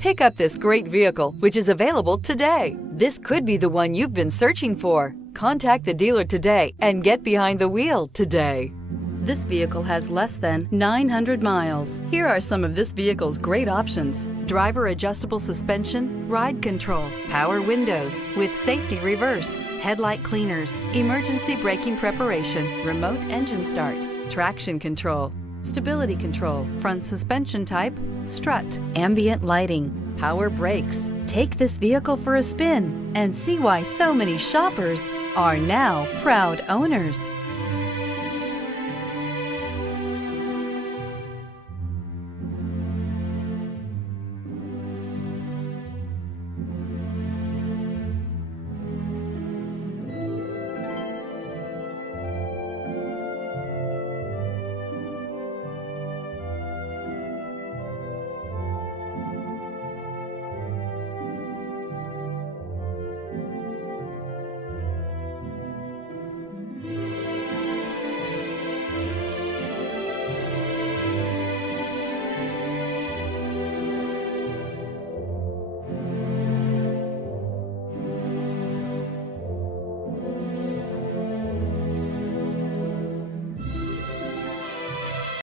Pick up this great vehicle, which is available today. This could be the one you've been searching for. Contact the dealer today and get behind the wheel today. This vehicle has less than 900 miles. Here are some of this vehicle's great options: driver adjustable suspension, ride control, power windows with safety reverse, headlight cleaners, emergency braking preparation, remote engine start, traction control, stability control, front suspension type, strut, ambient lighting, power brakes. Take this vehicle for a spin and see why so many shoppers are now proud owners.